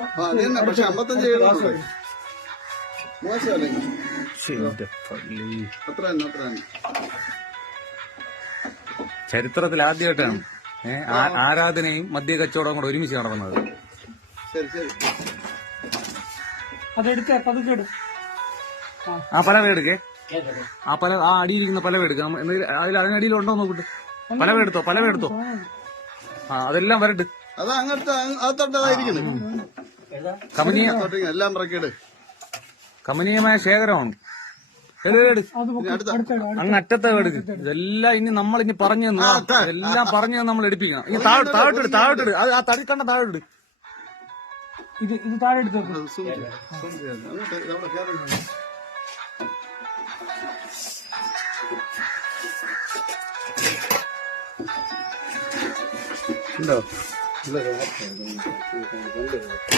ആ അത് തന്നെ പക്ഷെ അമ്പത്തഞ്ച് എഴുതുന്നുണ്ട് മോശമല്ലേ എന്റെ പള്ളി. അത്ര തന്നെ അത്ര തന്നെ ചരിത്രത്തിൽ ആദ്യമായിട്ടാണ് ആരാധനയും മദ്യ കച്ചവടവും കൂടെ ഒരുമിച്ച് നടക്കുന്നത്. ശരി ശരി. അതെടുക്ക പതുക്കെ എടു ആ. പലവ എടുക്കേ. ആ പല ആ അടിയിരിക്കുന്ന പലവ എടുക്കുക അതിൽ അതിനടിയിൽ ഉണ്ടോ നോക്കിട്ട്. പലവ എടുത്തോ പലവ എടുത്തോ. ആ അതെല്ലാം വരട്ട്. അത് അങ്ങനത്തെ അത് തൊട്ടതായിരിക്കുന്നു കമനീയ എല്ലാം കമനീയമായ ശേഖരമാണ്. അങ്ങ് അറ്റത്തെ എടുക്ക് ഇതെല്ലാം ഇനി നമ്മൾ ഇനി പറഞ്ഞു തന്നു. ഇതെല്ലാം പറഞ്ഞു നമ്മൾ എടുപ്പിക്കണം. ഇനി താഴോട്ട് താഴോട്ട് താഴോട്ട് അത് ആ തടി കണ്ട താഴോട്ട് ഇത് ഇത് താഴെ എടുത്ത്. ഉണ്ടോ? ഇല്ല, ഇല്ല, ഇല്ല.